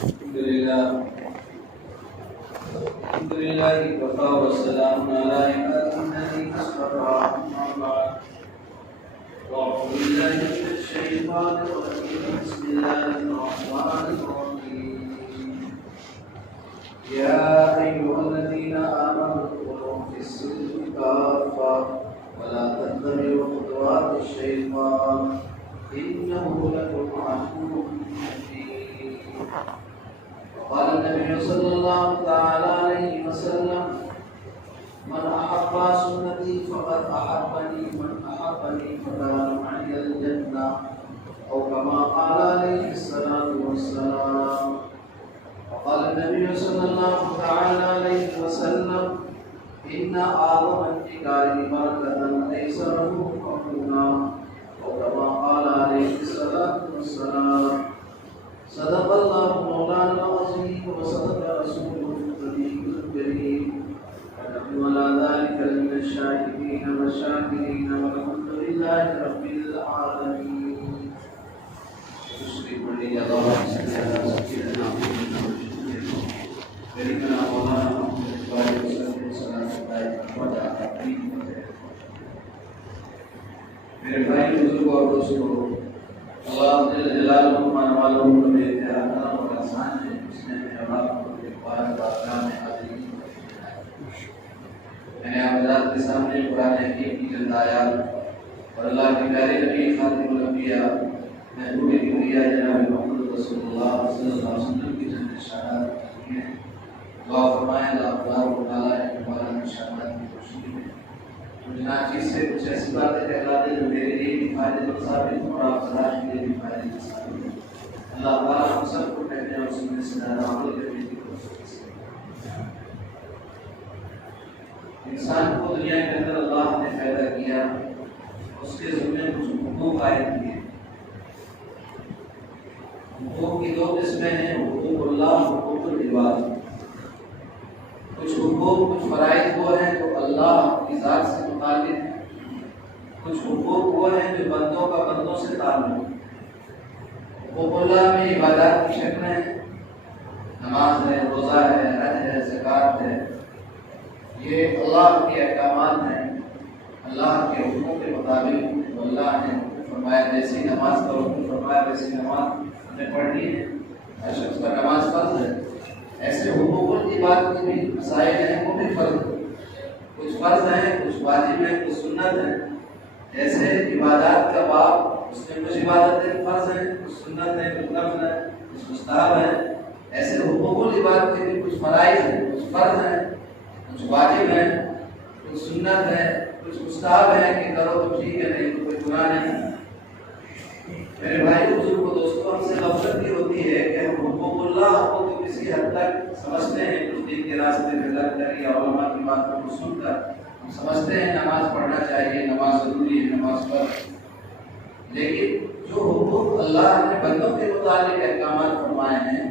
الحمد لله وكفى والسلام على عباده الذين اصطفى أما بعد أعوذ بالله من الشيطان الرجيم بسم الله الرحمن الرحيم يا أيها الذين آمنوا ادخلوا في السلم كافة ولا تتبعوا خطوات الشيطان إنه لكم عدو مبين. قال النبي صلى الله تعالى عليه وسلم من أحب سنتي فقد أحبني من أحبني فكان معي الجنة أو كما قال عليه الصلاة والسلام. وقال النبي صلى الله تعالى عليه وسلم إن أعظم التجار بركة أيسره قولنا أو كما قال عليه الصلاة والسلام. صدق الله مولانا العظيم وصدق رسوله النبي الكريم ونحن على ذلك من الشاهدين والشاكرين والحمد لله رب العالمين. تشرك لي الله سبحانه وتعالى كريمنا مولانا محمد وعلى آله وصحبه میرے بھائی بزرگوں اور دوستوں، اللہ جل جلالہ فرمان والوں کو بے انتہا کرم اور احسان ہے، اس نے میرے باپ کو پاک بارگاہ میں حاضر کیا۔ میں نے آپ حضرات کے سامنے قرآن حکیم کی چند آیات اور اللہ کے پیارے نبی خاتم الانبیاء محبوب کبریا جناب محمد رسول اللہ صلی اللہ علیہ وسلم کی چند اشارات کی ہیں۔ دعا فرمائیں اللہ تعالیٰ ہے ہمارا اشارات کی خوشی میں جنا چیز سے کچھ ایسی باتیں کہلا دے جو میرے لیے بھی فائدے مند ثابت ہوں اور آپ سراج کے لیے بھی فائدے مند ثابت ہوں۔ اللہ تعالیٰ ہم سب کو کہنے اور سننے سے زیادہ عمل کرنے کی کوشش کرے۔ انسان کو دنیا کے اندر اللہ نے پیدا کیا، اس کے ذمہ کچھ حقوق عائد کیے۔ حقوق کی دو قسمیں ہیں، حقوق اللہ، حقوق العباد۔ کچھ حقوق، کچھ فرائض وہ ہیں جو اللہ کی ذات سے متعلق ہیں، کچھ حقوق وہ ہیں جو بندوں کا بندوں سے تعلق ہے۔ حقوق اللہ میں عبادات کی شکلیں ہیں، نماز ہے، روزہ ہے، حج ہے، زکوٰۃ ہے، یہ اللہ کے احکامات ہیں، اللہ کے حکموں کے مطابق اللہ نے فرمایا جیسی نماز کا حکم فرمایا ویسی نماز ہمیں پڑھنی ہے، ہر شخص کا نماز فرض ہے۔ ایسے حقوق العباد کے بھی مسائل ہیں، وہ بھی فرض ہیں، کچھ فرض ہیں، کچھ واجب ہیں، کچھ سنت ہیں۔ جیسے عبادات کا باب، اس میں کچھ عبادتیں فرض ہیں، کچھ سنت ہیں، کچھ نفل ہیں، کچھ مستحب ہیں۔ ایسے حقوق العباد کے بھی کچھ فرائض ہیں، کچھ فرض ہیں، کچھ واجب ہیں، کچھ سنت ہیں، کچھ مستحب ہیں کہ کرو تو ٹھیک ہے، نہیں تو کوئی گناہ نہیں۔ میرے بھائی بزرگوں دوستوں، ہم سے غفلت یہ ہوتی ہے کہ ہم حقوق اللہ کو تو کسی حد تک سمجھتے ہیں، کچھ دین کے راستے میں لگ کر یا علماء کی باتوں کو سن کر ہم سمجھتے ہیں نماز پڑھنا چاہیے، نماز ضروری ہے، نماز پر۔ لیکن جو حقوق اللہ نے بندوں کے متعلق احکامات فرمائے ہیں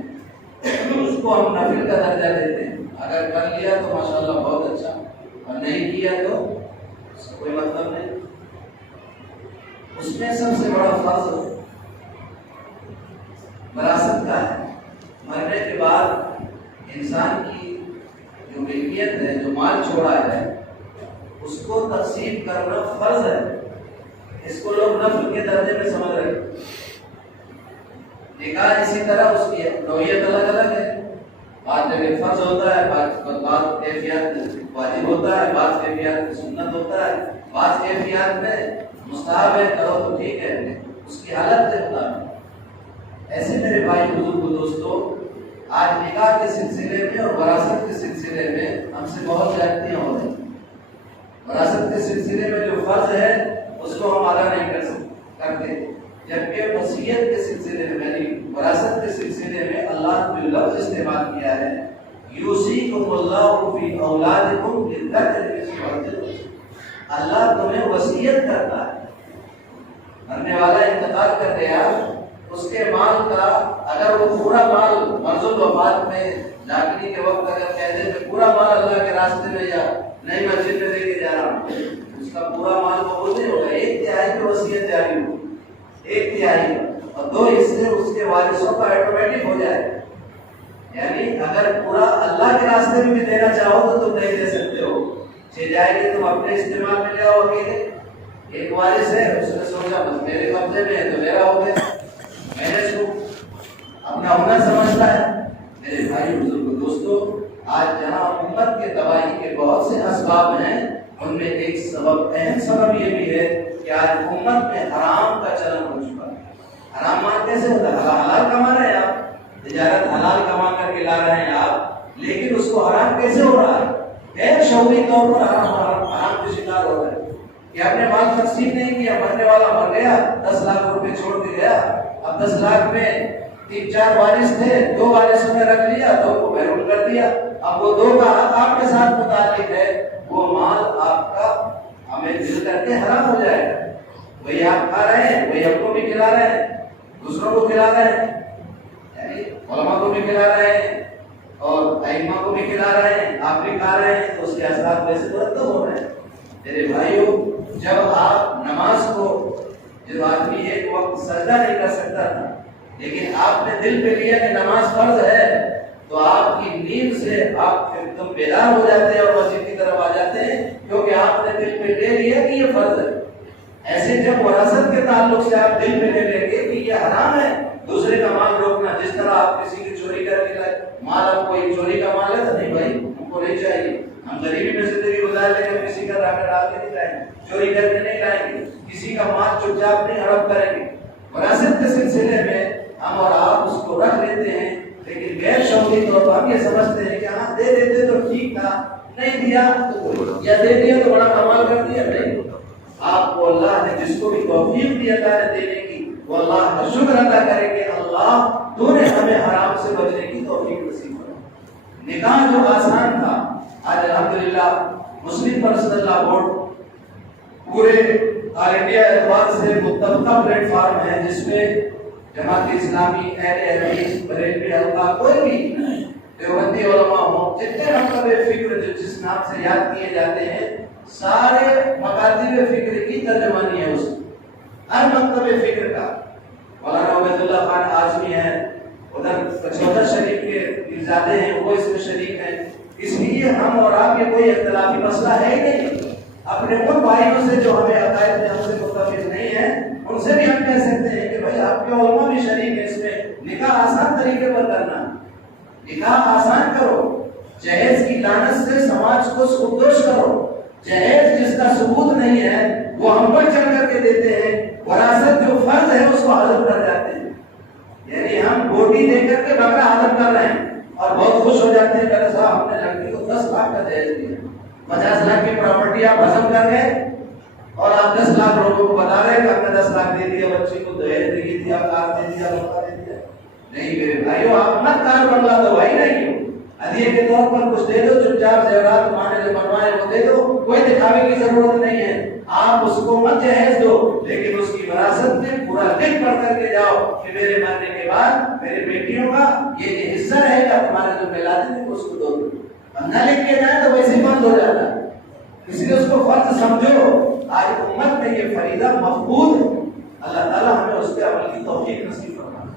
اس کو ہم نفل کا درجہ دیتے ہیں۔ اگر کر لیا تو ماشاءاللہ بہت اچھا، اور نہیں کیا تو اس کا کوئی مطلب نہیں۔ اس میں سب سے بڑا فرض وراثت کا ہے۔ مرنے کے بعد انسان کی جو ملکیت ہے، جو مال چھوڑا ہے، اس کو تقسیم کرنا فرض ہے۔ اس کو لوگ نفل کے درجے میں سمجھ رہے ہیں۔ نکاح اسی طرح اس کی نوعیت الگ الگ ہے، بعض جگہ فرض ہوتا ہے، بعض کیفیات واجب ہوتا ہے، بعض کیفیات میں سنت ہوتا ہے، بعض کیفیات میں مستحب ہے، کرو تو ٹھیک ہے، اس کی حالت کے مطابق۔ ایسے میرے بھائی بزرگ دوستوں، آج نکاح کے سلسلے میں اور وراثت کے سلسلے میں ہم سے بہت زیادتیاں ہو رہی ہیں۔ وراثت کے سلسلے میں جو فرض ہے اس کو ہم ادا نہیں کرتے، جبکہ وصیت کے سلسلے میں یعنی وراثت کے سلسلے میں اللہ نے جو لفظ استعمال کیا ہے، یوصیکم اللہ فی اولادکم للذکر مثل حظ الانثیین، اللہ تمہیں وصیت کرتا ہے۔ مرنے والا انتقال کر گیا، اس کے مال کا اگر وہ پورا مال مرض الوفات میں لاکری کے وقت اگر کہہ دے کہ پورا مال اللہ کے راستے میں یا نئی مسجد میں دے کے جا رہا ہوں، اس کا پورا مال قبول نہیں ہوگا، 1/3 کی وصیت جاری ہوگی، 1/3، اور 2 حصے اس کے وارثوں کا آٹومیٹک ہو جائے۔ یعنی اگر پورا اللہ کے راستے میں بھی دینا چاہو تو تم نہیں دے سکتے ہو، 6 جائے گی تم اپنے استعمال میں لے آؤ اکیلے۔ ایک وارث ہے، اس نے سوچا بس میرے قبضے میں ہے تو میرا ہو گیا، میں نے اس کو اپنا ہنر سمجھتا ہے۔ میرے بھائی بزرگ دوستو، آج جہاں امت کے تباہی کے بہت سے اسباب ہیں، ان میں ایک سبب، اہم سبب یہ بھی ہے کہ آج امت میں حرام کا چلن ہو چکا ہے۔ حرام مال کیسے ہوتا ہے؟ حلال کما رہے ہیں آپ، تجارت حلال کما کر کے لا رہے ہیں آپ، لیکن اس کو حرام کیسے ہو رہا ہے؟ غیر شعوری طور پر حرام کے شکار ہو رہا ہے کہ آپ نے مال تقسیم نہیں کیا، مرنے والا مر گیا، 10 لاکھ روپے چھوڑ کے گیا، اب 10 لاکھ میں 3-4 وارث تھے، 2 وارثوں نے رکھ لیا، 2 کو محروم کر دیا، اب وہ 2 کا حق آپ کے ساتھ متعلق ہے، وہ مال آپ کا ہمیں دل کر کے حرام ہو جائے گا۔ وہی آپ کھا رہے ہیں، وہی ہم کو بھی کھلا رہے ہیں، دوسروں کو کھلا رہے ہیں، یعنی علماء کو بھی کھلا رہے ہیں اور ائمہ کو بھی کھلا رہے ہیں، آپ بھی کھا رہے ہیں، تو اس کے اثرات ویسے مرتب ہو رہے ہیں۔ میرے بھائیوں، جب آپ نماز کو، جب آدمی ایک وقت سجدہ نہیں کر سکتا تھا لیکن آپ نے دل پہ لیا کہ نماز فرض ہے، تو آپ کی نیند سے آپ ایک دم بیدار ہو جاتے ہیں اور مسجد کی طرف آ جاتے ہیں، کیونکہ آپ نے دل پہ لے لیا کہ یہ فرض ہے۔ ایسے جب وراثت کے تعلق سے آپ دل میں لے لیں گے کہ یہ حرام ہے، دوسرے کا مال روکنا، جس طرح آپ کسی کی چوری کر کے لائے مال، آپ کوئی چوری کا مال ہے تو نہیں بھائی ہم کو نہیں چاہیے، ہم غریبی میں زندگی گزار لیں گے، کسی کا راکٹ ڈال کے نہیں لائیں گے، چوری کر کے نہیں لائیں گے، کسی کا مال چپ چاپ نہیں ہڑپ کریں گے۔ وراثت کے سلسلے میں ہم اور آپ اس کو رکھ لیتے ہیں، لیکن غیر شعوری طور پر ہم یہ سمجھتے ہیں کہ ہاں دے دیتے تو ٹھیک تھا، نہیں دیا تو یا دے دیا تو بڑا کمال کر دیا۔ نہیں، آپ کو اللہ نے جس کو بھی توفیق دی عطا ہے دینے کی، وہ اللہ کا شکر ادا کرے کہ اللہ تو نے ہمیں حرام سے بچنے کی توفیق نصیب فرمائی۔ نکاح جو آسان تھا، آج الحمدللہ مسلم پرسنل لا بورڈ پورے آل انڈیا اعتبار سے متفقہ پلیٹ فارم ہے، جس میں جماعت اسلامی، اہل حدیث، بریلوی حلقہ، کوئی بھی دیوبندی علماء ہوں، جتنے مکتب فکر جو جس نام سے یاد کیے جاتے ہیں، سارے مکاتب فکر کی ترجمانی ہے اس میں، ہر مکتب فکر کا۔ مولانا عبید اللہ خان اعظمی ہیں، ادھر پچھوتر شریف کے پیرزادے ہیں، وہ اس میں شریک ہیں، اس لیے ہم اور آپ یہ کوئی اختلافی مسئلہ ہے ہی نہیں۔ اپنے ان بھائیوں سے جو ہمیں عقائد میں ہم سے متفق نہیں ہیں، ان سے بھی ہم کہہ سکتے ہیں کہ بھائی آپ کے علماء بھی شریک ہیں اس میں، نکاح آسان طریقے پر کرنا، نکاح آسان کرو، جہیز کی لعنت سے سماج کو سبکدوش کرو، جہیز جس کا ثبوت نہیں ہے وہ ہم پر چڑھ کر کے دیتے ہیں، وراثت جو فرض ہے اس کو حذف کر جاتے ہیں، یعنی ہم بوٹی دے کر کے بکرا حذف کر رہے ہیں اور بہت خوش ہو جاتے ہیں کہ صاحب ہم نے لڑکی کو 10 لاکھ کا جہیز دیا، 50 لاکھ کی پراپرٹی آپ ہضم کر گئے اور آپ 10 لاکھ لوگوں کو بتا رہے ہیں کہ ہم نے 10 لاکھ دے دیا، بچی کو دہیج دے دیا، کار دے دیا، لڑکا دے دیا۔ نہیں میرے بھائیو، آپ مت کار بنگلہ تو بھائی نہیں ہو، ہدیے کے طور پر کچھ دے دو، چپ چاپ زیورات تمہارے جو بنوائے وہ دے دو، کوئی دکھاوے کی ضرورت نہیں ہے، آپ اس کو مت جہیز دو، لیکن اس کی وراثت میں پورا لکھ پڑھ کر کے جاؤ کہ میرے مرنے کے بعد میرے بیٹیوں کا یہ حصہ رہے گا، تمہارے جو میلاد ہے اس کو دو۔ نہ لکھ کے جائے تو ویسے ہی بند ہو جاتا ہے، اس لیے اس کو فرض سمجھو۔ آج امت میں یہ فریضہ مفقود ہے، اللہ تعالیٰ ہمیں اس کے عمل کی توفیق نصیب فرمائے۔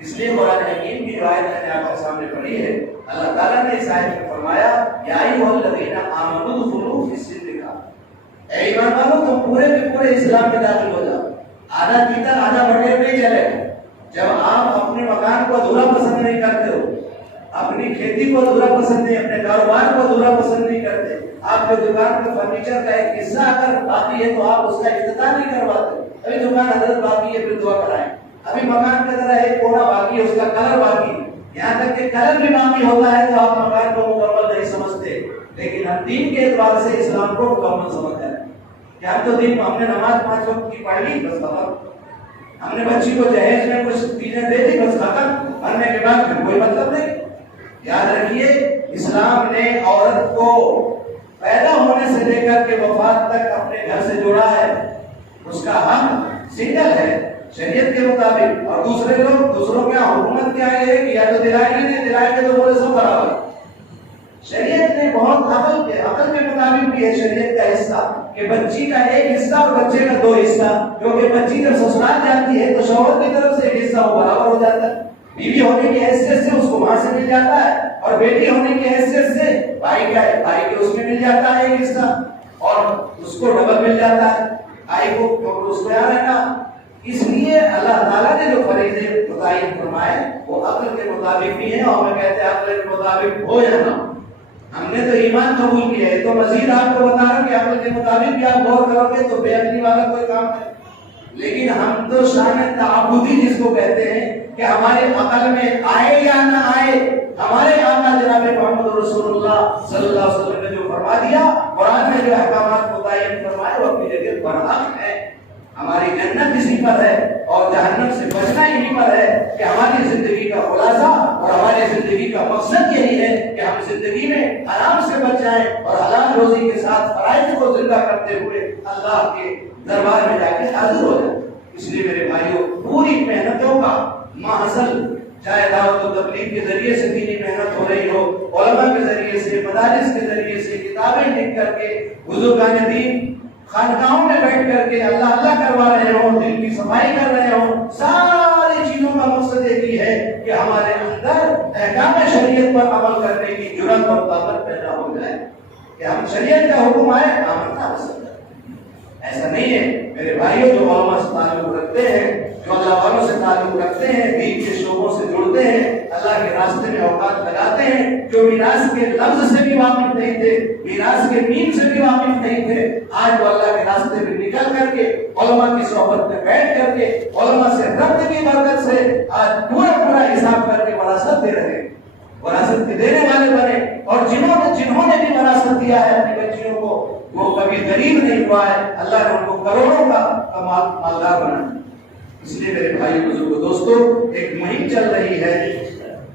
اس لیے قرآن حکیم کی روایت میں نے آپ کے سامنے پڑھی ہے، اللہ تعالیٰ نے اس آیت میں فرمایا یا ایھا الذین آمنوا ادخلوا فی السلم کافۃ، اے ایمان والو تم پورے کے پورے اسلام میں داخل ہو جاؤ، آدھا پیتل آدھا بٹیر نہیں چلے گا۔ جب آپ اپنے مکان کو ادھورا پسند نہیں کرتے ہو، اپنی کھیتی کو ادھورا پسند نہیں، اپنے کاروبار کو ادھورا پسند نہیں کرتے، آپ کے دکان کے فرنیچر کا ایک حصہ اگر باقی ہے تو آپ اس کا افتتاح نہیں کرواتے، ابھی دکان حضرت باقی ہے پھر دعا کرائیں، ابھی مکان کی طرح ایک کونا باقی ہے، اس کا کلر باقی ہے، یہاں تک کہ کلر بھی باقی ہوتا ہے تو آپ مکان کو مکمل نہیں سمجھتے، لیکن ہم دین کے اعتبار سے اسلام کو مکمل سمجھتے ہیں کہ ہم تو دین ہم نے نماز 5 وقت کی پڑھ لی بس ختم، ہم نے بچی کو جہیز میں کچھ چیزیں دے دی بس ختم، مرنے کے بعد پھر کوئی مطلب نہیں۔ یاد رکھیے اسلام نے عورت کو پیدا ہونے سے لے کر کے وفات تک اپنے گھر سے جوڑا ہے، اس کا حق سنگل ہے شریعت کے مطابق، اور دوسرے لوگ دوسروں کے حکومت کیا ہے کہ یا تو دلائیں گے نہیں دلائیں گے تو بولے سب برابر۔ شریعت نے بہت عقل کے مطابق بھی ہے شریعت کا حصہ کہ بچی کا ایک حصہ اور بچے کا 2 حصہ، کیونکہ بچی جب سسرال جاتی ہے تو شوہر کی طرف سے ایک حصہ وہ برابر ہو جاتا ہے، بیوی ہونے کی حیثیت سے اس کو وہاں سے مل جاتا ہے، اور بیٹی ہونے کی حیثیت سے بھائی کا ہے، بھائی کے اس میں مل جاتا ہے ایک حصہ، اور اس کو ڈبل مل جاتا ہے بھائی کو، کیونکہ اس میں آ رہا۔ اس لیے اللہ تعالیٰ نے جو فریضے متعین فرمائے وہ عقل کے مطابق بھی ہیں، اور میں کہتے ہیں عقل کے مطابق ہو یا نہ، ہم نے تو ایمان قبول کیا ہے، تو مزید آپ کو بتا رہا ہوں کہ عقل کے مطابق بھی آپ غور کرو گے تو بے عقلی والا کوئی کام ہے۔ لیکن ہم تو شان تعبدی جس کو کہتے ہیں کہ ہمارے عقل میں آئے یا نہ آئے، ہمارے آقا جناب محمد رسول اللہ صلی اللہ علیہ وسلم نے جو فرما دیا، قرآن میں جو احکامات متعین فرمائے وہ اپنی جگہ برحق ہے۔ ہماری جنت اسی پر ہے اور جہنم سے بچنا یہی پر ہے کہ ہماری زندگی کا خلاصہ اور ہماری زندگی کا مقصد یہی ہے کہ ہم زندگی میں آرام سے بچ جائیں اور حلال روزی کے ساتھ فرائض کو زندہ کرتے ہوئے اللہ کے دربار میں جا کے حاضر ہو جائیں۔ اس لیے میرے بھائیوں، پوری محنتوں کا محصل، چاہے دعوت و تبلیغ کے ذریعے سے دینی محنت ہو رہی ہو، علماء کے ذریعے سے، مدارس کے ذریعے سے، کتابیں لکھ کر کے، بزرگان دین خانقاہوں میں بیٹھ کر کے اللہ اللہ کروا رہے ہوں، دل کی صفائی کر رہے ہوں، ساری چیزوں کا مقصد ایک ہی ہے کہ ہمارے اندر احکام شریعت پر عمل کرنے کی جرأت اور طاقت پیدا ہو جائے، کہ ہم شریعت کا حکم آئے آمنا بسر۔ ایسا نہیں ہے میرے بھائیوں، جو علماء سے تعلق رکھتے ہیں، جو اللہ والوں سے تعلق رکھتے ہیں، دین کے شعبوں سے جڑتے ہیں، اللہ کے راستے میں اوقات لگاتے ہیں، جو میراث کے لفظ سے بھی واقف نہیں تھے، میراث کے مین سے بھی واقف نہیں تھے، آج وہ اللہ کے راستے میں نکل کر کے علماء کی صحبت میں بیٹھ کر کے علماء سے ربط کی برکت سے آج پورا حساب کر کے وراثت دے رہے ہیں، وراثت کے دینے والے بنے، اور جنہوں نے بھی وراثت دیا ہے اپنی بچیوں کو، وہ کبھی غریب نہیں ہوا ہے، اللہ نے ان کو کروڑوں کا مالدار بنا۔ اس لیے میرے بھائی بزرگ دوستو، ایک مہم چل رہی ہے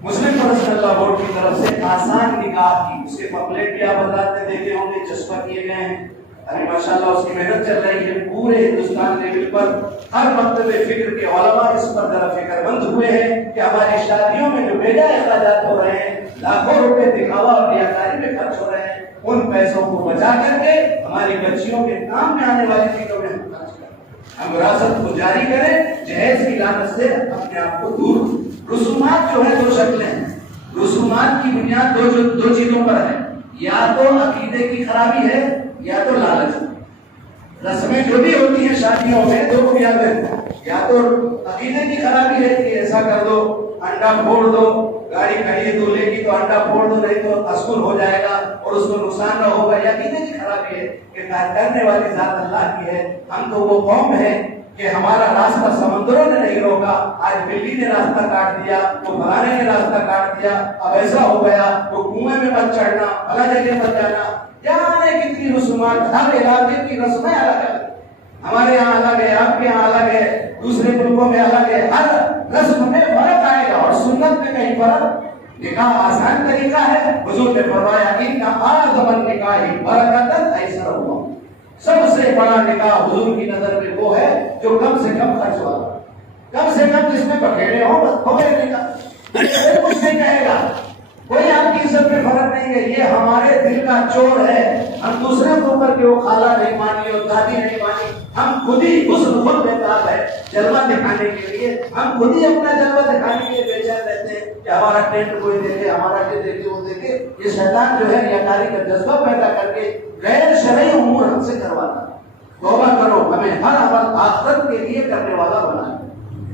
مسلم پرسنل لا بورڈ کی طرف سے آسان نکاح کی، اس کے پمفلیٹ بھی آپ حضرات نے دیکھے ہوں گے، چسپاں کیے گئے ہیں، ابھی ماشاءاللہ اس کی محنت چل رہی ہے، پورے ہندوستان لیول پر ہر مکتب فکر کے علماء اس پر ذرا فکر مند ہوئے ہیں کہ ہماری شادیوں میں جو بے جائے اخراجات ہو رہے ہیں، لاکھوں روپے دکھاوا اور ریاکاری میں خرچ ہو رہے ہیں، ان پیسوں کو بچا کر کے ہماری بچیوں کے کام میں آنے والی چیزوں میں ہم خرچ کریں، ہم وراثت کو جاری کریں، جہیز کی لعنت سے اپنے آپ کو دور۔ رسومات جو ہے دو شکلیں ہیں، رسومات کی بنیاد دو چیزوں پر ہے، یا تو عقیدے کی خرابی ہے یا تو لالچ۔ رسمیں جو بھی ہوتی ہیں شادیوں میں دو بنیادیں، یا تو عقیدے کی خرابی ہے کہ ایسا کر دو، انڈا پھوڑ دو، گاڑی خرید دو لے کی تو انڈا پھوڑ دو، نہیں تو اسکول ہو جائے گا اور اس کو نقصان نہ ہوگا، یا عقیدے کی خرابی ہے کہ کرنے والی ذات اللہ کی ہے، ہم تو وہ قوم ہے کہ ہمارا راستہ سمندروں نے نہیں روکا، آج بلی نے راستہ کاٹ دیا، تو فلانے نے راستہ کاٹ دیا، اب ایسا ہو گیا تو کنویں میں مت چڑھنا، فلاں جگہ مت جانا، جانے کتنی رسومات، ہر علاقے کی رسمیں الگ ہے، ہمارے یہاں الگ ہے، آپ کے یہاں الگ ہے، دوسرے ملکوں میں الگ ہے، ہر رسم میں فرق آئے گا، اور سنت میں کہیں فرق۔ نکاح آسان طریقہ ہے، حضور نے فرمایا ان کا اعظم النکاح برکتاً ایسر ہوا، سب سے بڑا نکاح حضور کی نظر میں وہ ہے جو کم سے کم خرچ والا، کم سے کم جس میں بکھیڑے ہوں، بس ہو گئے نکاح، کوئی کچھ نہیں کہے گا، کوئی آپ کی عزت میں فرق نہیں ہے، یہ ہمارے دل کا چور ہے، ہم دوسرے کے اوپر کہ وہ خالہ نہیں مانی اور دادی نہیں مانی، ہم خود ہی خود بےتاب ہے جلوہ دکھانے کے لیے، ہم خود ہی اپنا جلوہ دکھانے کے لیے بے چین رہتے ہیں کہ ہمارا ٹینٹ کوئی دیکھے، ہمارا یہ دیکھے وہ دیکھے۔ یہ شیطان جو ہے ریاکاری کا جذبہ پیدا کر کے غیر شرعی امور ہم سے کرواتا ہے۔ توبہ کرو، ہمیں ہر عمل آخرت کے لیے کرنے والا بنا ہے۔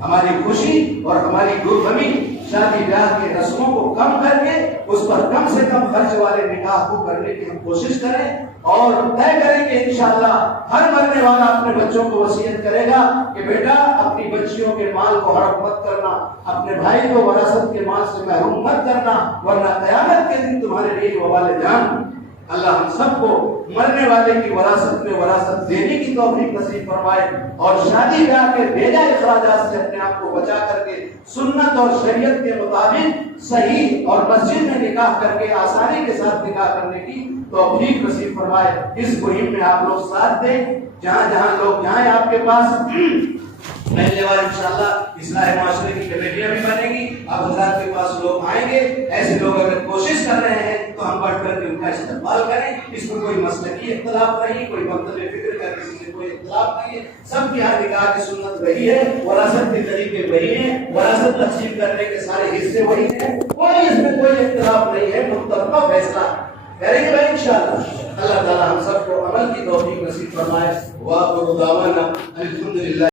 ہماری خوشی اور ہماری غمی شادی بیاہ کے رسموں کو کم کر کے اس پر کم سے کم خرچ والے نکاح کو کرنے کی ہم کوشش کریں، اور طے کریں کہ انشاءاللہ ہر مرنے والا اپنے بچوں کو وصیت کرے گا کہ بیٹا اپنی بچیوں کے مال کو ہڑپ مت کرنا، اپنے بھائی کو وراثت کے مال سے محروم مت کرنا، ورنہ قیامت کے دن تمہارے لیے وبال جان۔ اللہ ہم سب کو مرنے والے کی وراثت میں وراثت دینے کی توفیق نصیب فرمائے، اور شادی بیاہ کے بے جائے اخراجات سے اپنے آپ کو بچا کر کے سنت اور شریعت کے مطابق صحیح اور مسجد میں نکاح کر کے آسانی کے ساتھ نکاح کرنے کی توفیق نصیب فرمائے۔ اس مہم میں آپ لوگ ساتھ دیں، جہاں جہاں لوگ جائیں آپ کے پاس ملنے والے انشاءاللہ اصلاح معاشرے کی کمیٹیاں بھی بنے گی، آپ حضرات کے پاس لوگ آئیں جائیں گے. ایسے لوگ اگر کوشش کر رہے ہیں تو ہم بڑھ کر کے ان کا استقبال کریں. اس میں کوئی مسلکی اختلاف نہیں, کوئی مکتب فکر کا کسی میں کوئی اختلاف نہیں ہے. سب کی یہاں نکاح کی سنت وہی ہے, وراثت کے طریقے وہی ہیں, وراثت تقسیم کرنے کے سارے حصے وہی ہیں, کوئی اس میں کوئی اختلاف نہیں ہے. متفقہ فیصلہ کریں گے بھائی انشاءاللہ. اللہ تعالی ہم سب کو عمل کی توفیق نصیب فرمائے. وآخر دعوانا الحمدللہ